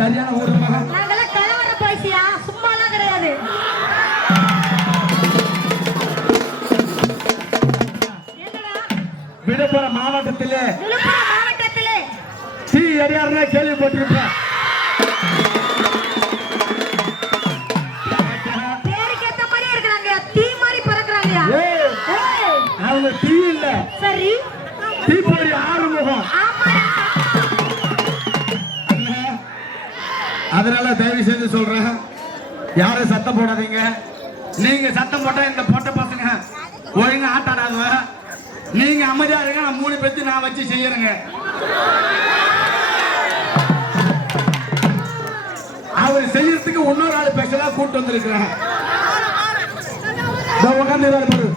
சரியான ஊர் நாங்கெல்லாம் கலவர பாய்ச்சியா சும்மாலாம் கிடையாது. விழுப்புரம் மாவட்டத்திலே தீ எரியாருன்னா கேள்விப்பட்டிருப்பேன். பேருக்கேத்த மாதிரி இருக்கிறாங்க, தீ மாதிரி பறக்குறாங்க. அவங்க தீ இல்ல, சரி தீப்பொறி ஆறுமுகம். அதனால தயவு செய்து சொல்றேன், யாரும் சத்தம் போடாதீங்க. நீங்க சத்தம் போட்டா இந்த பொட்ட பசங்க ஒழுங்கா ஆட்டாடாதுவ. நீங்க அமைதியா இருங்க, நான் 3 பேச்சு நான் வச்சு செய்யறேங்க. அவர் செய்யறதுக்கு இன்னொரு ஆள் ஸ்பெஷலா கூட்டு வந்திருக்கிறேன். உட்காந்து பாரு.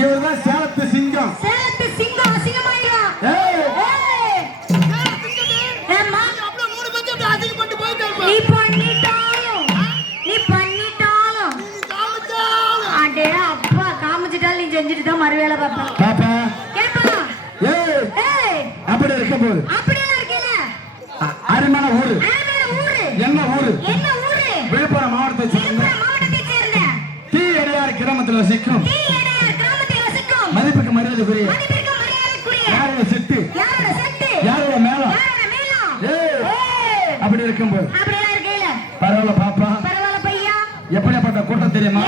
இவர்தான் சேலத்து சிங்கம். செஞ்சுட்டுதான் மறுவேளை பாப்பா. அப்படி இருக்க போது அருமையான ஊரு. என்ன ஊரு? விழுப்புரம் மாவட்டத்தை சேர்ந்த தீ எடையார் கிராமத்தில் வசிக்கும் மதிப்புக்கு மரியாதைக்குரிய யாரோட செட்டு யாரோட மேலம் அப்படி இருக்கும் போது பரவாயில்ல பாப்பா. எப்படியாப்பட்ட கூட்டம் தெரியுமா?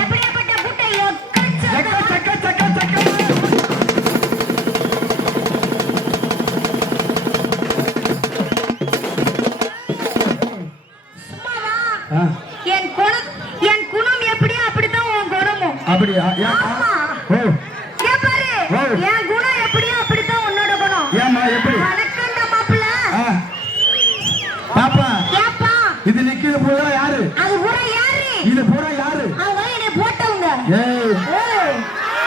என் குணம் எப்படியா அப்படித்தான் உன் குணமும். அப்படியா? என் குணம் எப்படியா அப்படித்தான் உன்னோட குணம். ஏமா எப்படி? வணக்கம்டா மாப்பிள்ள. பாப்பா ஏப்பா இது நிக்கிது பூரா யாரு? அது பூரா யாரு? இது பூரா யாரு? அவங்க என்னை போட்டவங்க.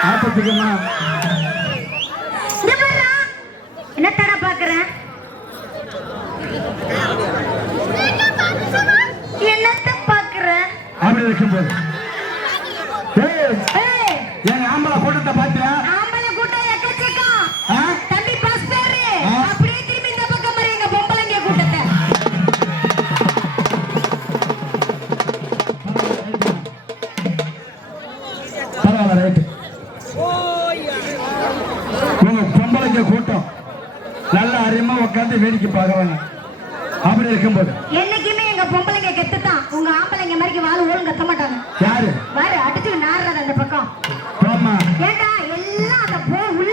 ஆப்பத்துக்குமா என்ன தர பாக்குறேன்? என்னத்த பாக்குறேன்? அப்படி இருக்கும்போது எங்க ஆம்பளை கூட்டத்தை பாத்தியா? ஆம்பளை கூட்டம் எக்கச்சக்கம். தம்பி பாஸ் பேரு அப்படியே திரும்பி இந்த பக்கம் பாரு, எங்க பொம்பளைங்க கூட்டத்தை. பரவாயில்ல, ரைட்டு. உங்க பொம்பளைங்க கூட்டம் நல்ல அறியமா உட்காந்து வேடிக்கை பாக்குறாங்க. அப்படி இருக்கும்போது என்னைக்குமே எங்க பொம்பளைங்க கெத்துதான், உங்க ஆம்பளைங்க மாதிரி வாழ ஓடும் கத்த மாட்டாங்க. யாரு பாரு அடிச்சு நாடுறது அந்த பக்கம். போமா ஏண்டா எல்லாம் அந்த உள்ள